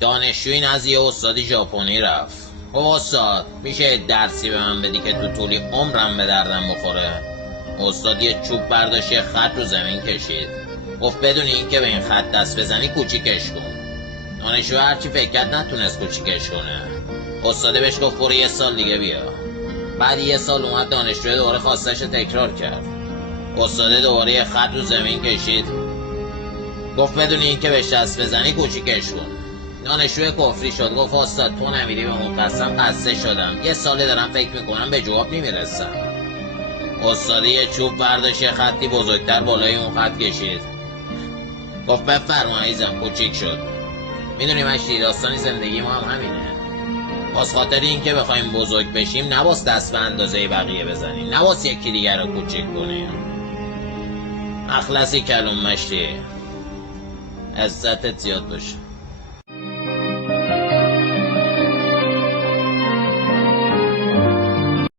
دانشجوی از یه استادی ژاپنی رفت. خب استاد میشه درسی به من بدی که تو طولی عمرم به دردم بخوره؟ استاد یه چوب برداشت یه خط رو زمین کشید. گفت بدون این که به این خط دست بزنی کوچیکش کن. دانشجو هرچی فکر کرد نتونست کوچیکش کنه. استاده بهش گفت برو یه سال دیگه بیا. بعد یه سال اومد دانشجو دوباره خواستش تکرار کرد. استاده دوباره یه خط رو زمین کشید. گفت بدون این که بهش دست بزنی کوچیکش کن. دانشجو کفری شد. گفت استاد تو نمیری به اون قسم خسته شدم. یه ساله دارم فکر میکنم به جواب نمیرسم. استاده یه چوب برداشت یه خطی بزرگتر بالای اون خط کشید. گفت بفرما عزیزم کوچیک شد. میدونی مشتی داستان زندگی ما هم همینه. باز خاطر این که بخوایم بزرگ بشیم نباس دست به اندازه بقیه بزنیم، نباس یکی دیگر رو کوچیک کنیم. اخلصی کلوم مشتی، عزتت زیاد باشه.